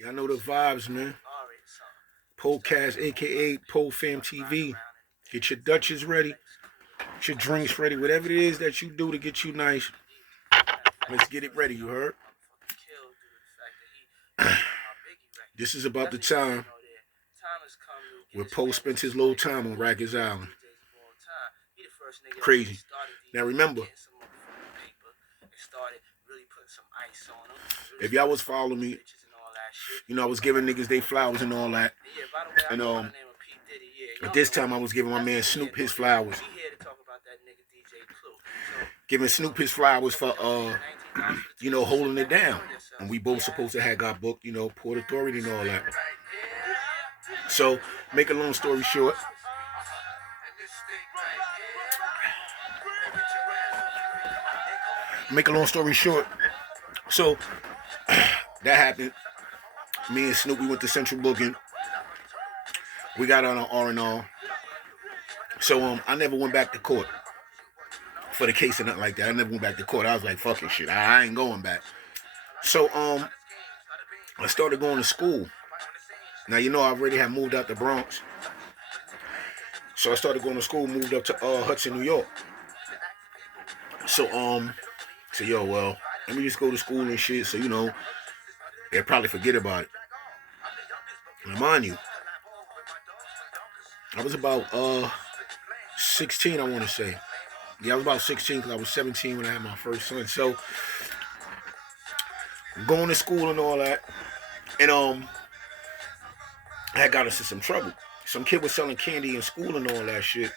Y'all know the vibes, man. Pocast, aka Pofam TV. Get your Dutches ready. Get your drinks ready. Whatever it is that you do to get you nice. Let's get it ready, you heard? This is about the time where Poe spent his little time on Rikers Island. Crazy. Now remember, if y'all was following me, you know I was giving niggas they flowers and all that. And at this time I was giving my man Snoop his flowers. Giving Snoop his flowers for holding it down. And we both supposed to have got booked, Port Authority and all that. So, make a long story short. So that happened. Me and Snoop, we went to Central booking. We got on R&R. So I never went back to court for the case or nothing like that. I never went back to court. I was like, fucking shit, I ain't going back. So I started going to school. Now I already had moved out the Bronx. So I started going to school, moved up to Hudson, New York. So well, let me just go to school and shit. So they'll probably forget about it. And mind you, I was about 16, I want to say. Yeah, I was about 16 because I was 17 when I had my first son. So going to school and all that, and I had got into some trouble. Some kid was selling candy in school and all that shit.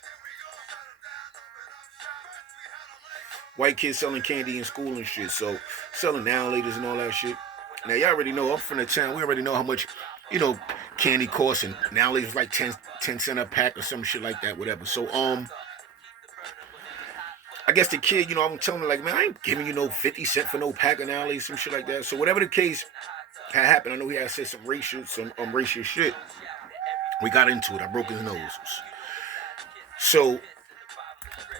White kids selling candy in school and shit. So selling now ladies and all that shit. Now y'all already know, I'm from the town. We already know how much, candy costs, and now ladies like 10 cent a pack or some shit like that, whatever. So I guess the kid, I'm telling him like, man, I ain't giving you no 50 cent for no pack of now ladies, some shit like that. So whatever the case had happened, I know he had said some racial shit. We got into it. I broke his nose. So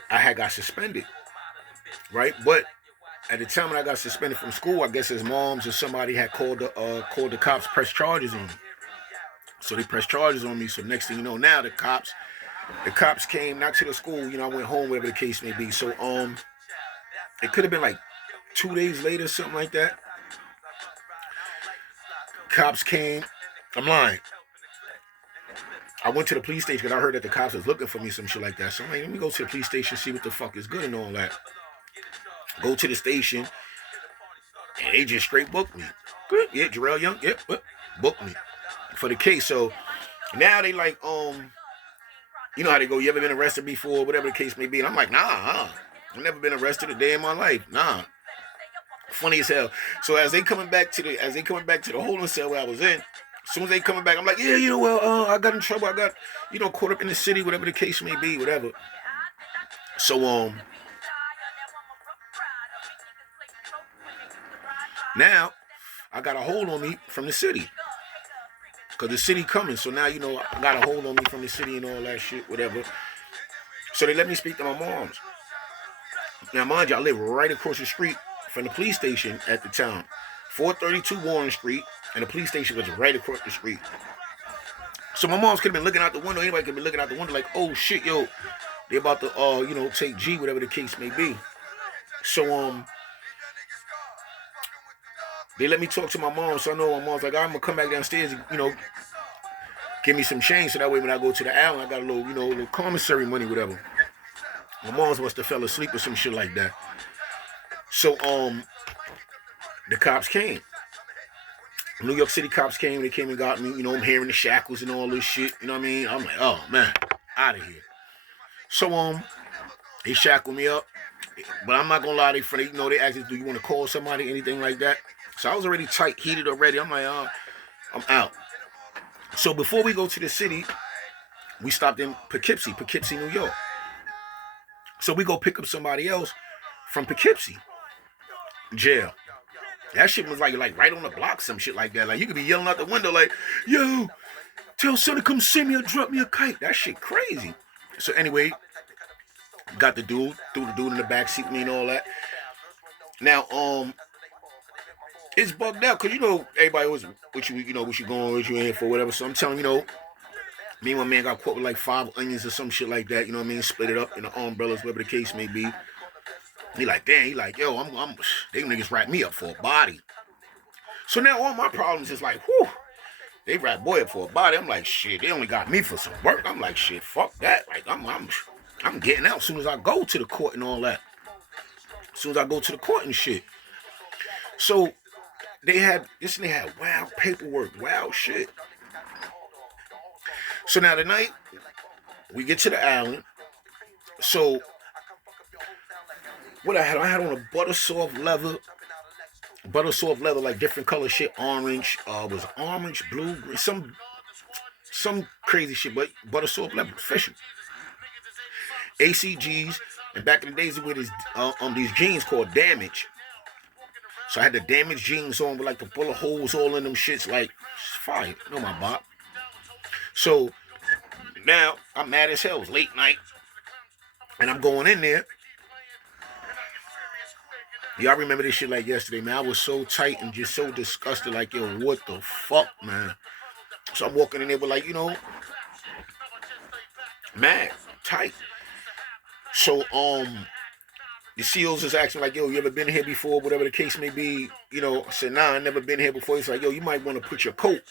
I had got suspended. Right? But at the time when I got suspended from school, I guess his moms or somebody had called the cops, pressed charges on me. So they pressed charges on me. So next thing you know, now the cops came, not to the school, I went home, whatever the case may be. So it could have been like 2 days later, something like that. Cops came. I'm lying. I went to the police station because I heard that the cops was looking for me, some shit like that. So I'm like, let me go to the police station, see what the fuck is good and all that. Go to the station, and they just straight booked me. Good, yeah, Jarrell Young, yeah, booked me for the case. So now they like, you know how they go, you ever been arrested before, whatever the case may be. And I'm like, nah, I've never been arrested a day in my life. Nah. Funny as hell. So as they coming back to the holding cell where I was in, as soon as they coming back, I'm like, yeah, I got in trouble. I got, caught up in the city, whatever the case may be, whatever. So now I got a hold on me from the city. Because the city coming. So now, I got a hold on me from the city and all that shit, whatever. So they let me speak to my moms. Now, mind you, I live right across the street from the police station at the time. 432 Warren Street. And the police station was right across the street. So my moms could have been looking out the window. Anybody could have been looking out the window like, oh shit, yo, they about to, take G, whatever the case may be. So, they let me talk to my mom. So I know my mom's like, I'm going to come back downstairs and, give me some change. So that way when I go to the island, I got a little, little commissary money, whatever. My mom's must have fell asleep or some shit like that. So, the cops came. New York City cops came. They came and got me. I'm hearing the shackles and all this shit. You know what I mean? I'm like, oh, man, out of here. So, they shackled me up. But I'm not going to lie. They asked me, do you want to call somebody, anything like that? So I was already tight, heated already. I'm like, I'm out. So before we go to the city, we stopped in Poughkeepsie, New York. So we go pick up somebody else from Poughkeepsie jail. That shit was like right on the block, some shit like that. Like you could be yelling out the window like, yo, tell son to come see me or drop me a kite. That shit crazy. So anyway, got the dude, threw the dude in the back seat with me and all that. Now, It's bugged out because, you know, everybody was, what you going, what you in here for, whatever. So I'm telling you, me and my man got caught with like 5 onions or some shit like that. You know what I mean? Split it up in the umbrellas, whatever the case may be. He like, damn. He like, yo, they niggas wrap me up for a body. So now all my problems is like, whew, they wrap boy up for a body. I'm like, shit, they only got me for some work. I'm like, shit, fuck that. Like, I'm getting out as soon as I go to the court and all that. As soon as I go to the court and shit. So they had wild paperwork, wild shit. So now tonight, we get to the island. So what I had on a butter soft leather, like different color shit, orange, was orange, blue, green, some crazy shit, but butter soft leather, official. ACGs, and back in the days with these jeans called Damage. So I had the Damage jeans on with like the bullet holes all in them shits, like fire, you know my bop. So now I'm mad as hell. It's late night, and I'm going in there. Y'all remember this shit like yesterday, man. I was so tight and just so disgusted, like, yo, what the fuck, man? So I'm walking in there with, like, you know, mad, tight. So, the CEOs is asking, like, yo, you ever been here before, whatever the case may be. You know, I said, nah, I never been here before. He's like, yo, you might want to put your coat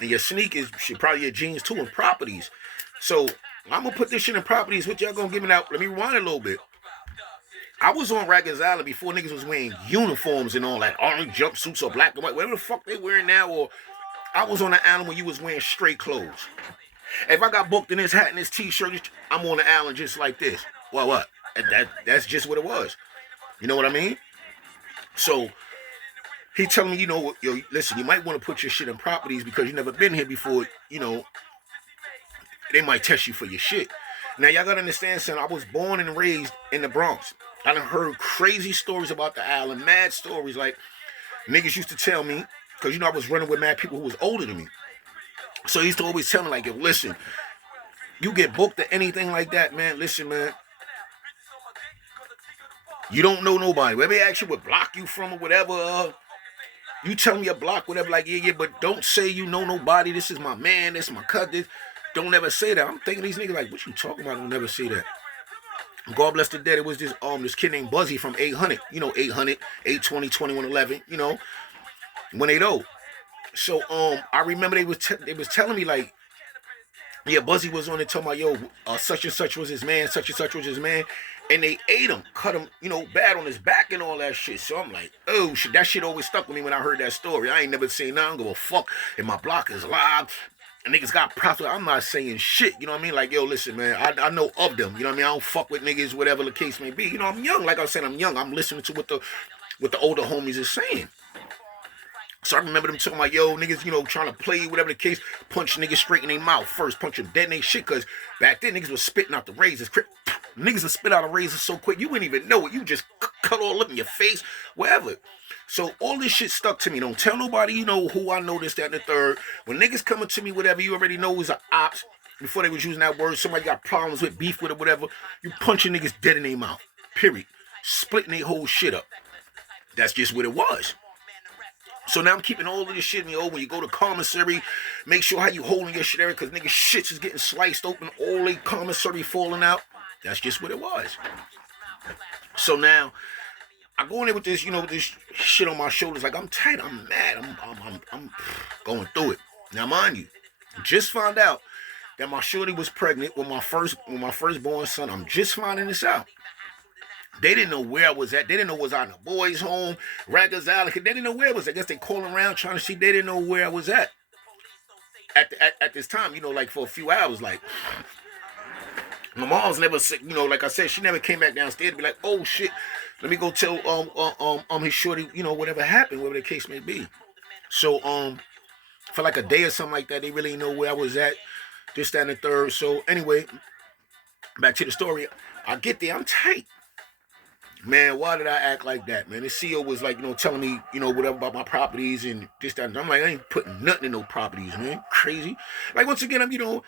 and your sneakers, probably your jeans too, in properties. So I'm going to put this shit in properties. What y'all going to give me out? Let me rewind a little bit. I was on Rikers Island before niggas was wearing uniforms and all that, orange jumpsuits or black and white, whatever the fuck they wearing now. Or I was on the island when you was wearing straight clothes. If I got booked in this hat and this t-shirt, I'm on the island just like this. Well, what? That's just what it was. You know what I mean? So he telling me, you know, yo, listen, you might want to put your shit in properties because you never been here before. You know, they might test you for your shit. Now y'all gotta understand, son. I was born and raised in the Bronx. I done heard crazy stories about the island, mad stories. Like, niggas used to tell me, because, you know, I was running with mad people who was older than me. So he used to always tell me, like, yo, listen, you get booked or anything like that, man, listen, man, you don't know nobody. Where they actually would block you from or whatever, you tell me a block, whatever, like, yeah, but don't say you know nobody. This is my man, this is my cousin. Don't ever say that. I'm thinking these niggas like, what you talking about? Don't never say that. God bless the dead. It was this kid named Buzzy from 800. You know, 800, 820, 2111. You know, 180. So I remember they was telling me, like, yeah, Buzzy was on it talking about, yo, such and such was his man, such and such was his man, and they ate him, cut him, you know, bad on his back and all that shit. So I'm like, oh shit, that shit always stuck with me when I heard that story. I ain't never seen nothing. Go fuck if my block is live. Niggas got profit. I'm not saying shit. You know what I mean? Like, yo, listen, man. I know of them. You know what I mean? I don't fuck with niggas, whatever the case may be. You know, I'm young. Like I said, I'm young. I'm listening to what the older homies is saying. So I remember them talking about, yo, niggas, you know, trying to play, whatever the case, punch niggas straight in their mouth first, punch them dead in their shit, because back then niggas was spitting out the razors. Niggas would spit out a razor so quick, you wouldn't even know it. You just cut all up in your face, wherever. So all this shit stuck to me. Don't tell nobody, you know, who I know, this, that, and the third. When niggas coming to me, whatever, you already know is an ops. Before they was using that word, somebody got problems with, beef with it, whatever. You punching niggas dead in their mouth, period. Splitting their whole shit up. That's just what it was. So now I'm keeping all of this shit in me. Oh, when you go to commissary, make sure how you holding your shit there, because niggas shits is getting sliced open, all the commissary falling out. That's just what it was. So now I go in there with this, you know, this shit on my shoulders, like I'm tight, I'm mad, I'm going through it. Now mind you, just found out that my shorty was pregnant with my firstborn son. I'm just finding this out. They didn't know where I was at. They didn't know was I in a boys' home, Rikers Island. They didn't know where I was. I guess they calling around trying to see. They didn't know where I was at this time. You know, like for a few hours. Like my mom's never, you know, like I said, she never came back downstairs to be like, oh shit, let me go tell his shorty, you know, whatever happened, whatever the case may be. So for like a day or something like that, they really didn't know where I was at. This, that, and the third. So anyway, back to the story. I get there, I'm tight. Man, why did I act like that, man? The CEO was like, you know, telling me, you know, whatever about my properties and this, that. And I'm like, I ain't putting nothing in no properties, man. Crazy. Like, once again, I'm born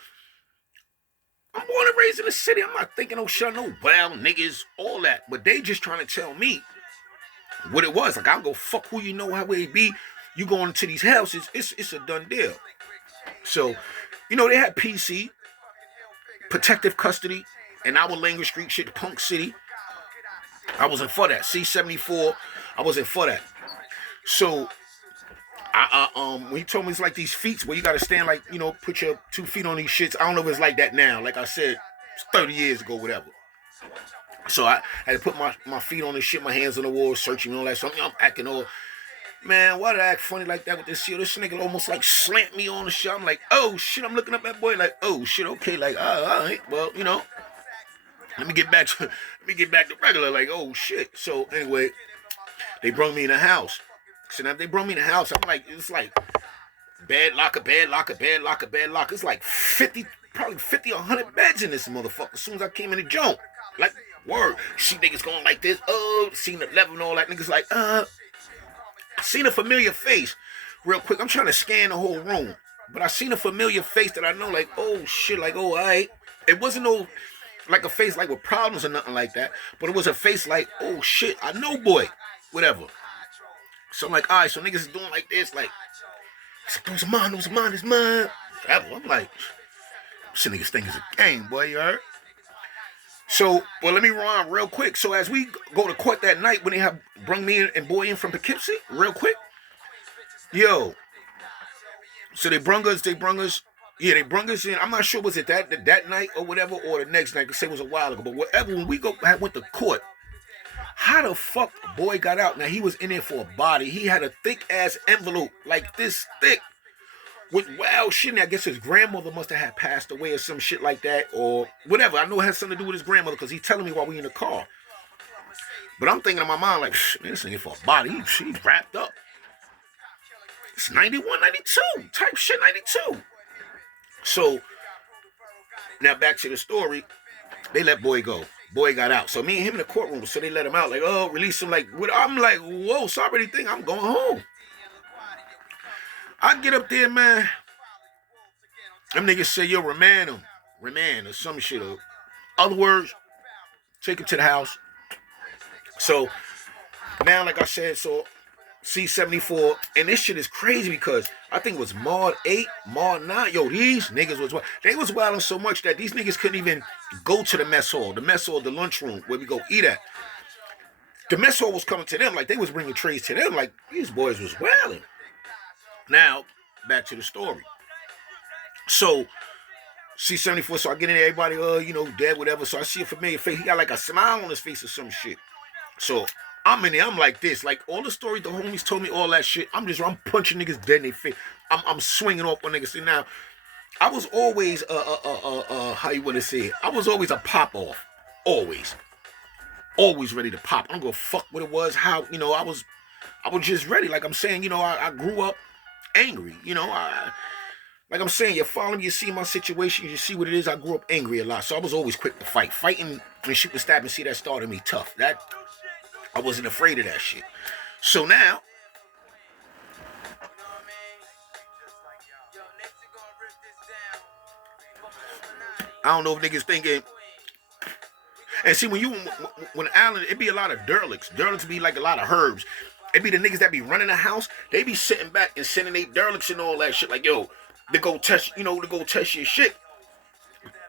and raised in the city. I'm not thinking, oh, shut no wild niggas, all that. But they just trying to tell me what it was. Like, I don't go fuck who you know, how it be. You going into these houses, it's a done deal. So, they had PC, protective custody, and our language street shit, Punk City. I wasn't for that. C-74, I wasn't for that. So, when he told me it's like these feats where you gotta stand like, put your 2 feet on these shits. I don't know if it's like that now. Like I said, it's 30 years ago, whatever. So I had to put my feet on this shit, my hands on the wall, searching and all that. So I'm acting all, man, why did I act funny like that with this shit? This nigga almost like slammed me on the shit. I'm like, oh shit, I'm looking up at boy like, oh shit, okay, like, all right, well, let me get back to regular, like, oh shit. So anyway, they brought me in the house. So now they brought me in the house. I'm like, it's like bed locker. It's like 50, probably 50 or 100 beds in this motherfucker. As soon as I came in the joint, like, word. See niggas going like this. Seen the level and all that. Niggas like, seen a familiar face. Real quick, I'm trying to scan the whole room. But I seen a familiar face that I know, like, oh shit, like, oh, all right. It wasn't no, like a face like with problems or nothing like that. But it was a face like, oh shit, I know boy. Whatever. So I'm like, all right, so niggas is doing like this, like, those mine, it's mine. Whatever. I'm like, shit, niggas think it's a game, boy, you heard? So, well, let me rewind real quick. So as we go to court that night when they have brung me and boy in from Poughkeepsie, real quick, yo. So they brung us. Yeah, they brung us in. I'm not sure was it that night or whatever, or the next night. They say it was a while ago, but whatever. When we went to court, how the fuck boy got out? Now he was in there for a body. He had a thick ass envelope, like this thick. With wild shit, I guess his grandmother must have had passed away or some shit like that, or whatever. I know it has something to do with his grandmother because he's telling me while we in the car. But I'm thinking in my mind, like, man, this nigga for a body. He's wrapped up. It's 91, 92 type shit, 92. So, now back to the story. They let boy go. Boy got out. So me and him in the courtroom, so they let him out. Like, oh, release him. Like, what? I'm like, whoa, so I already think I'm going home. I get up there, man. Them niggas say, yo, remand or some shit. Or other words, take him to the house. So, now, like I said, so C-74, and this shit is crazy because I think it was Mod 8, Mod 9. Yo, these niggas was wild. They was wilding so much that these niggas couldn't even go to the mess hall, the lunchroom where we go eat at. The mess hall was coming to them, like they was bringing trays to them, like these boys was wilding. Now, back to the story. So, C-74, so I get in there, everybody, dead, whatever. So I see a familiar face. He got like a smile on his face or some shit. So, I'm in there, I'm like this. Like, all the stories the homies told me, all that shit. I'm punching niggas dead in their face. I'm swinging off on niggas. See, now, I was always, how you want to say it? I was always a pop-off. Always. Always ready to pop. I don't go fuck what it was, how, I was just ready. Like I'm saying, I grew up angry, like I'm saying, you follow me, you see my situation, you see what it is. I grew up angry a lot, so I was always quick to fight. Fighting and shooting, stabbing, see, that started me tough. That I wasn't afraid of that shit. So now, I don't know if niggas thinking. And see, when Allen, it be a lot of derelicts. Derelicts be like a lot of herbs. It be the niggas that be running the house. They be sitting back and sending they derelicts and all that shit. Like, yo, to go test your shit.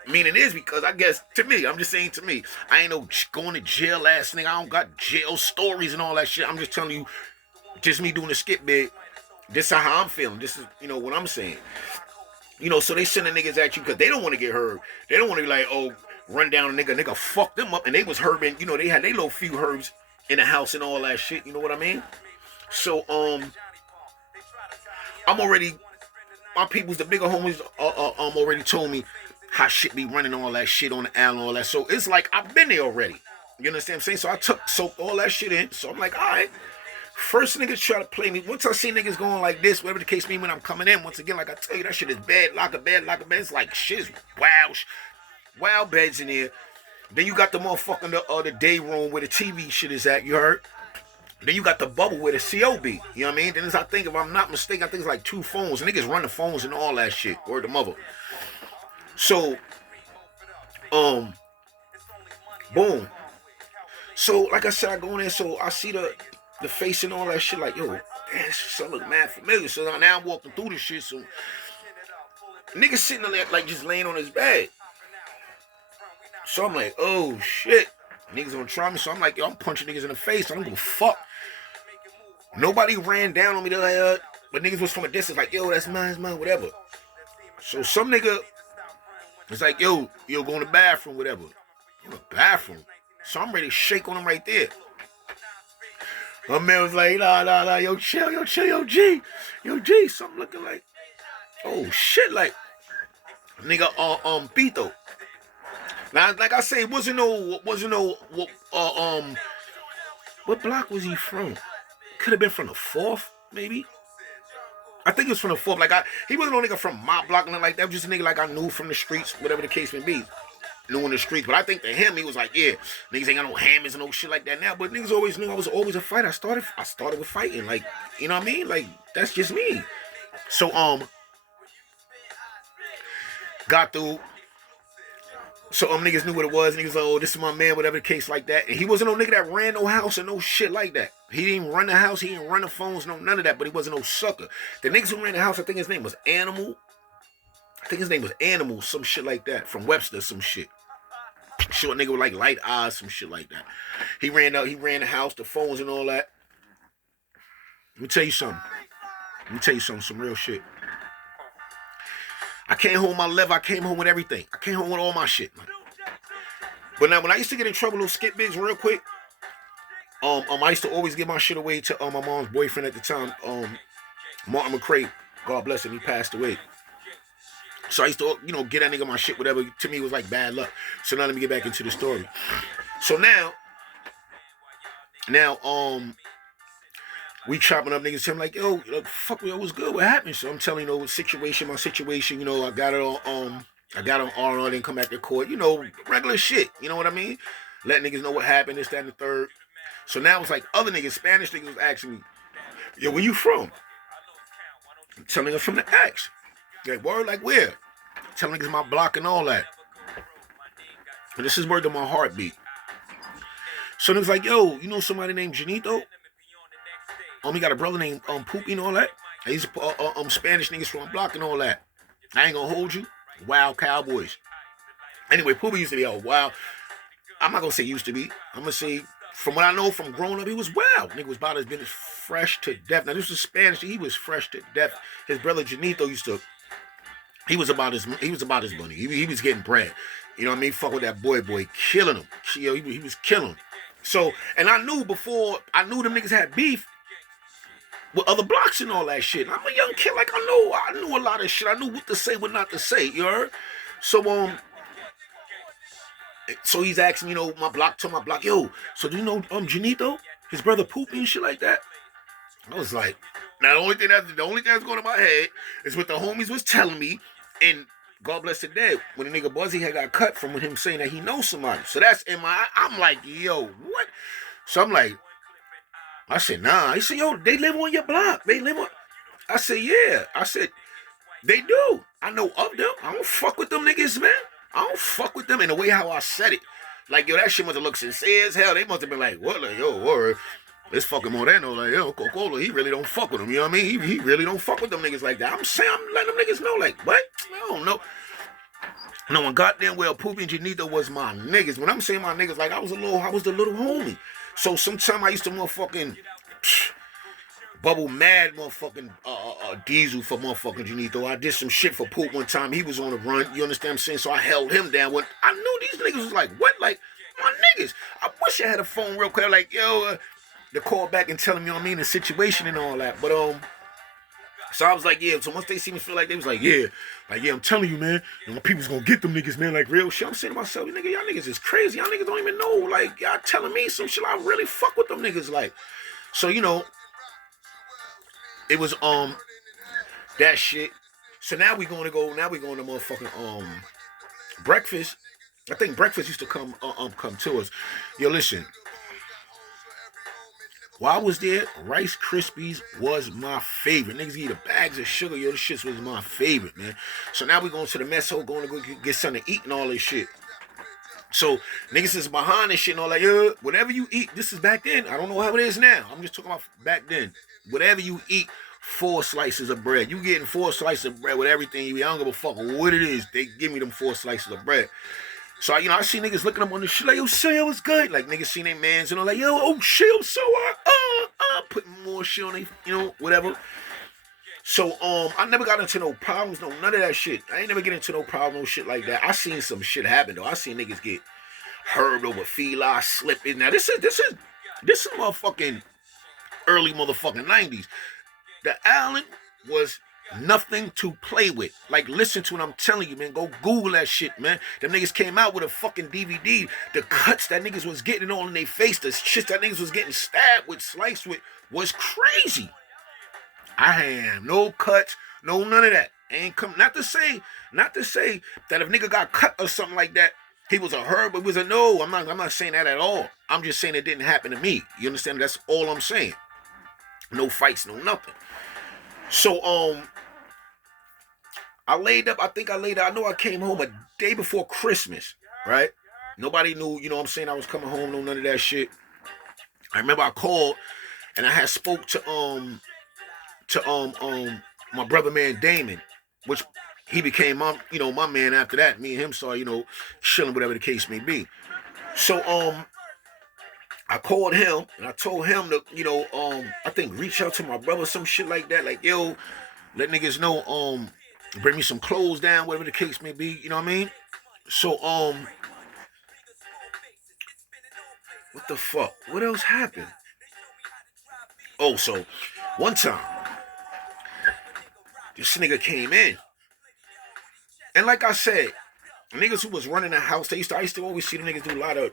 Meaning is because I guess, to me, I'm just saying to me, I ain't no going to jail ass nigga. I don't got jail stories and all that shit. I'm just telling you, just me doing a skip bit. This is how I'm feeling. This is, what I'm saying. So they sending niggas at you because they don't want to get hurt. They don't want to be like, oh, run down a nigga fuck them up. And they was herbing, they had they little few herbs in the house and all that shit. You know what I mean? So, I'm already, my peoples, the bigger homies, already told me how shit be running all that shit on the alley and all that. So it's like, I've been there already. You understand what I'm saying? So I soaked all that shit in. So I'm like, all right. First niggas try to play me. Once I see niggas going like this, whatever the case may be, when I'm coming in, once again, like I tell you, that shit is bad. Lock a bed. It's like shit is wild beds in here. Then you got the motherfucking the day room where the TV shit is at, you heard? Then you got the bubble where the CO be, you know what I mean? Then as I think, if I'm not mistaken, I think it's like 2 phones. Niggas run the phones and all that shit. Word the mother. So, boom. So, like I said, I go in there, so I see the face and all that shit. Like, yo, damn, this shit look mad familiar. So now I'm walking through this shit. So nigga sitting there like just laying on his bed. So I'm like, oh shit. Niggas gonna try me. So I'm like, yo, I'm punching niggas in the face. I don't give a fuck. Nobody ran down on me. They're like, but niggas was from a distance, like, yo, that's mine, whatever. So some nigga was like, yo, go in the bathroom, whatever. In the bathroom. So I'm ready to shake on him right there. My man was like, nah, yo, chill, yo, G. Yo, G, something looking like, oh, shit, like, nigga, Pito. Now, like I say, wasn't no, what block was he from? Could have been from the 4th, maybe. I think it was from the 4th. Like, he wasn't no nigga from my block, nothing like that. Just a nigga like I knew from the streets, whatever the case may be. Knew in the streets. But I think to him, he was like, yeah, niggas ain't got no hammers and no shit like that now. But niggas always knew I was always a fighter. I started with fighting. Like, you know what I mean? Like, that's just me. So, got through. So niggas knew what it was. Niggas like, oh, this is my man, whatever the case like that. And he wasn't no nigga that ran no house or no shit like that. He didn't run the house. He didn't run the phones, no none of that. But he wasn't no sucker. The niggas who ran the house, I think his name was Animal. Some shit like that. From Webster, some shit. Short nigga with like light eyes, some shit like that. He ran the house, the phones and all that. Let me tell you something, some real shit. I came home with my lever. I came home with everything. I came home with all my shit, man. But now, when I used to get in trouble, little skip bigs real quick, I used to always give my shit away to my mom's boyfriend at the time, Martin McCray. God bless him, he passed away. So I used to, get that nigga my shit, whatever. To me, it was like bad luck. So now let me get back into the story. So now, we chopping up niggas. I'm like, yo, fuck, it was good. What happened? So I'm telling my situation. I got it on R&R, then come back to court. Regular shit. You know what I mean? Let niggas know what happened. This, that, and the third. So now it's like other niggas, Spanish niggas, was asking me, yo, where you from? I'm telling niggas from the X. Like, word, like where? Telling niggas my block and all that. And this is word to my heartbeat. So niggas like, yo, you know somebody named Janito? He got a brother named Poopy and all that. And he's Spanish niggas from my block and all that. I ain't gonna hold you. Wild Cowboys. Anyway, Poopy used to be a wild. I'm not gonna say used to be. I'm gonna say, from what I know from growing up, he was wild. Nigga was about his business, fresh to death. Now this was Spanish. He was fresh to death. His brother Janito he was about his money. He was getting bread. You know what I mean? Fuck with that boy, killing him. He was killing him. So, and I knew them niggas had beef with other blocks and all that shit. And I'm a young kid, like I knew a lot of shit. I knew what to say, what not to say. You heard? So so he's asking, my block, yo, so do you know Janito? His brother Poopy and shit like that? I was like, now the only thing that's going to my head is what the homies was telling me, and God bless the dead, when the nigga Buzzy had got cut from him saying that he knows somebody. So that's in my, I'm like, yo, what? So I'm like, I said, nah. He said, yo, they live on your block. I said, yeah. I said, they do. I know of them. I don't fuck with them niggas, man. I don't fuck with them in the way how I said it. Like, yo, that shit must have looked sincere as hell. They must have been like, what? Like, yo, word. This fucking Moreno, like, yo, Coca-Cola, he really don't fuck with him. You know what I mean? He really don't fuck with them niggas like that. I'm letting them niggas know, like, what? I don't know. No one goddamn well, Poopy and Janito was my niggas. When I'm saying my niggas, like, I was the little homie. So sometime I used to motherfucking bubble mad motherfucking Diesel for motherfucking Janito. I did some shit for Poop one time. He was on the run. You understand what I'm saying? So I held him down. When I knew these niggas was like, what? Like, my niggas. I wish I had a phone real quick. Like, yo, to call back and tell them, you know what I mean, the situation and all that. But so I was like, yeah. So once they see me feel like, they was like, yeah, I'm telling you, man, my people's gonna get them niggas, man, like real shit. I'm saying to myself, nigga, y'all niggas is crazy. Y'all niggas don't even know, like, y'all telling me some shit. I really fuck with them niggas, like. So it was that shit. So now we going to motherfucking breakfast. I think breakfast used to come to us. Yo, listen. While I was there, Rice Krispies was my favorite. Niggas eat bags of sugar. Yo, this shit was my favorite, man. So now we going to the mess hall, going to go get something to eat and all this shit. So niggas is behind this shit and all like, whatever you eat, this is back then. I don't know how it is now. I'm just talking about back then. Whatever you eat, 4 slices of bread. You getting 4 slices of bread with everything you eat. I don't give a fuck what it is. They give me them 4 slices of bread. So, I see niggas looking up on the shit like, yo, shit was good. Like, niggas seen their mans and all like, yo, oh, shit, so putting more shit on they, whatever. So, I never got into no problems, none of that shit. I ain't never get into no problem, no shit like that. I seen some shit happen, though. I seen niggas get hurt over felines slipping. Now, this is motherfucking early motherfucking 90s. The Allen was nothing to play with. Like, listen to what I'm telling you, man. Go Google that shit, man. Them niggas came out with a fucking DVD. The cuts that niggas was getting all in their face, the shit that niggas was getting stabbed with, sliced with, was crazy. I have no cuts, no none of that. Ain't come. Not to say that if nigga got cut or something like that, he was a herb, but was a no. I'm not saying that at all. I'm just saying it didn't happen to me. You understand? That's all I'm saying. No fights, no nothing. So, I laid up. I know I came home a day before Christmas, right? Nobody knew, you know what I'm saying, I was coming home, no none of that shit. I remember I called and I had spoke to my brother man Damon, which he became my man after that. Me and him started, chilling, whatever the case may be. So, I called him and I told him to, I think reach out to my brother, some shit like that. Like, yo, let niggas know, bring me some clothes down, whatever the case may be, you know what I mean? So, what the fuck? What else happened? Oh, so one time, this nigga came in. And like I said, niggas who was running the house, I used to always see the niggas do a lot of,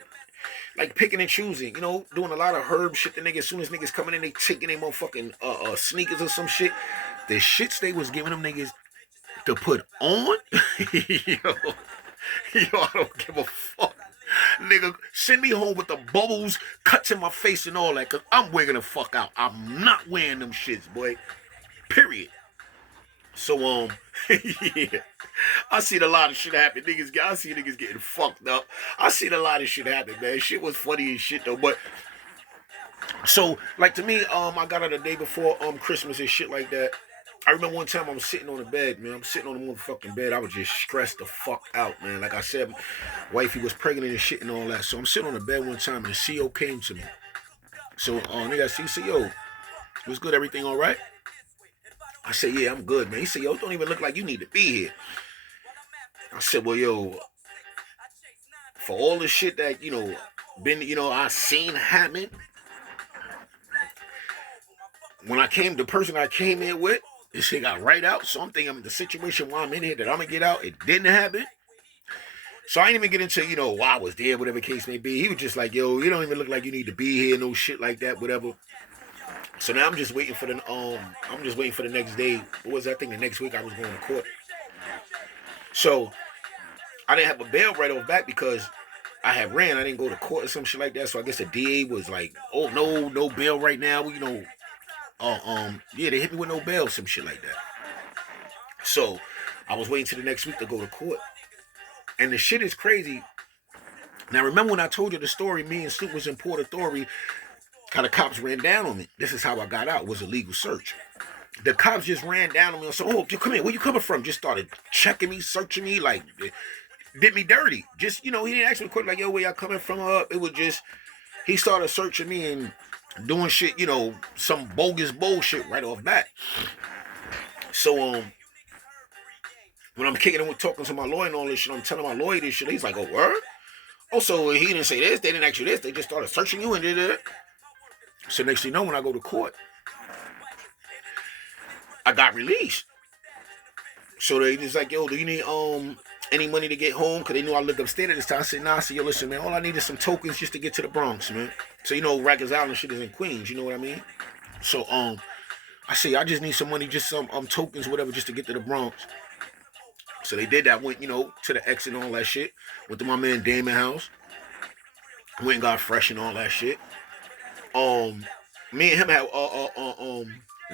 like, picking and choosing, doing a lot of herb shit. The niggas, as soon as niggas coming in, they taking their motherfucking sneakers or some shit. The shits they was giving them niggas to put on, yo, I don't give a fuck. Nigga, send me home with the bubbles, cuts in my face and all that, cause I'm wigging the fuck out. I'm not wearing them shits, boy. Period. So, yeah. I seen a lot of shit happen. I see niggas getting fucked up. I seen a lot of shit happen, man. Shit was funny as shit, though. But, so, like, to me, I got out the day before Christmas and shit like that. I remember one time I was sitting on the bed, man. I'm sitting on the motherfucking bed. I was just stressed the fuck out, man. Like I said, wifey was pregnant and shit and all that. So I'm sitting on the bed one time and CO came to me. So, nigga, he said, yo, what's good? Everything all right? I said, yeah, I'm good, man. He said, yo, it don't even look like you need to be here. I said, well, yo, for all the shit that, I seen happen, when the person I came in with, this shit got right out. So I'm thinking the situation while I'm in here that I'm going to get out, it didn't happen. So I didn't even get into, why I was there, whatever the case may be. He was just like, yo, you don't even look like you need to be here, no shit like that, whatever. So now I'm just waiting for the next day. What was that? I think the next week I was going to court. So I didn't have a bail right off back because I had ran. I didn't go to court or some shit like that. So I guess the DA was like, oh, no bail right now. Yeah, they hit me with no bail, some shit like that. So I was waiting till the next week to go to court. And the shit is crazy. Now, remember when I told you the story, me and Snoop was in Port Authority, how the cops ran down on me. This is how I got out. It was a legal search. The cops just ran down on me and said, oh, come here. Where you coming from? Just started checking me, searching me, like, did me dirty. Just, he didn't ask me quick, like, yo, where y'all coming from? It was just, he started searching me and doing shit, some bogus bullshit right off bat. So, when I'm kicking him with talking to my lawyer and all this shit, I'm telling my lawyer this shit. He's like, oh, word? Oh, so he didn't say this, they didn't ask you this, they just started searching you and did it. So next thing you know, when I go to court, I got released. So they just like, yo, do you need any money to get home? Because they knew I lived upstate at this time. I said, nah. I said, yo, listen, man, all I need is some tokens just to get to the Bronx, man. So, Rikers Island shit is in Queens, you know what I mean? So, I say, I just need some money, just some tokens, whatever, just to get to the Bronx. So they did that, went, to the exit and all that shit. Went to my man Damon house. Went and got fresh and all that shit. Me and him had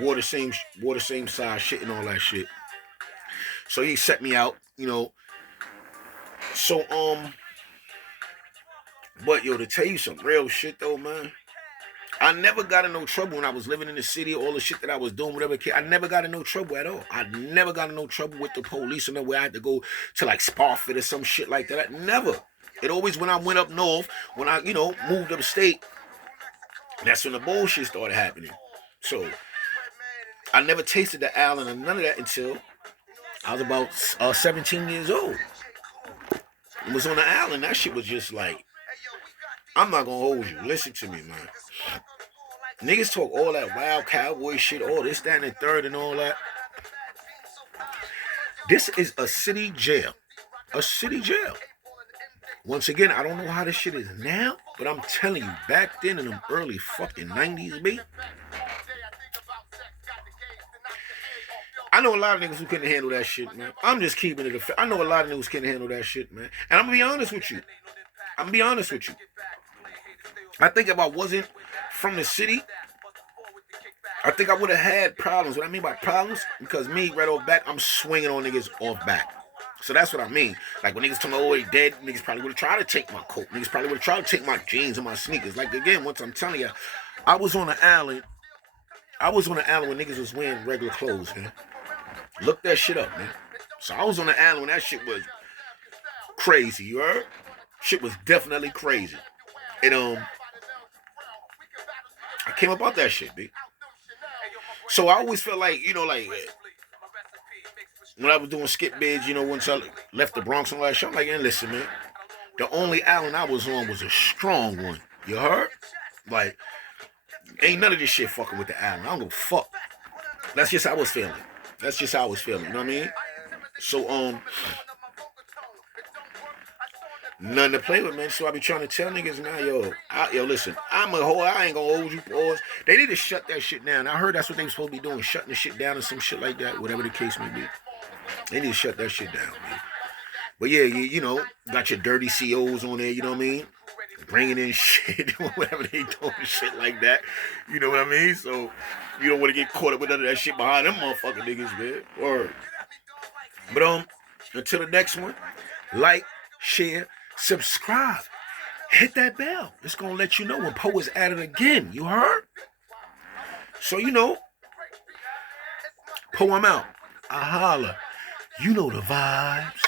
wore the same size shit and all that shit. So he set me out, So But yo, to tell you some real shit though, man. I never got in no trouble when I was living in the city. All the shit that I was doing, whatever. I never got in no trouble at all. I never got in no trouble with the police and where I had to go to like Spofford or some shit like that. Never. It always when I went up north, when I moved upstate, that's when the bullshit started happening. So I never tasted the Allen or none of that until I was about 17 years old. It was on the Allen. That shit was just like, I'm not gonna hold you. Listen to me, man. Niggas talk all that wild cowboy shit, all this, that, and the third, and all that. This is a city jail. A city jail. Once again, I don't know how this shit is now, but I'm telling you, back then in them early fucking 90s, B, I know a lot of niggas who couldn't handle that shit, man. I'm just keeping it. I know a lot of niggas couldn't handle that shit, man. And I'm gonna be honest with you. I think if I wasn't from the city, I think I would have had problems. What I mean by problems, because me, right off back, I'm swinging on niggas off back. So that's what I mean. Like when niggas tell me, oh, he dead, niggas probably would have tried to take my coat. Niggas probably would have tried to take my jeans and my sneakers. Like again, once I'm telling you, I was on the island. When niggas was wearing regular clothes, man. Look that shit up, man. So I was on the island when that shit was crazy, you heard? Shit was definitely crazy. And I came up out that shit, B. So I always felt like, like when I was doing skip bids, once I left the Bronx and all that shit, I'm like, hey, listen, man, the only island I was on was a strong one. You heard? Like, ain't none of this shit fucking with the island. I don't give a fuck. That's just how I was feeling. You know what I mean? So, nothing to play with, man. So I be trying to tell niggas, man, yo, listen, I'm a hoe. I ain't gonna hold you, boys. They need to shut that shit down. I heard that's what they were supposed to be doing, shutting the shit down or some shit like that, whatever the case may be. They need to shut that shit down, man. But yeah, you got your dirty COs on there, you know what I mean? Bringing in shit, whatever they doing, shit like that. You know what I mean? So you don't want to get caught up with none of that shit behind them motherfucking niggas, man. Word. But until the next one, like, share, subscribe. Hit that bell. It's gonna let you know when Poe is at it again. You heard? So Poe, I'm out. I holla. You know the vibes.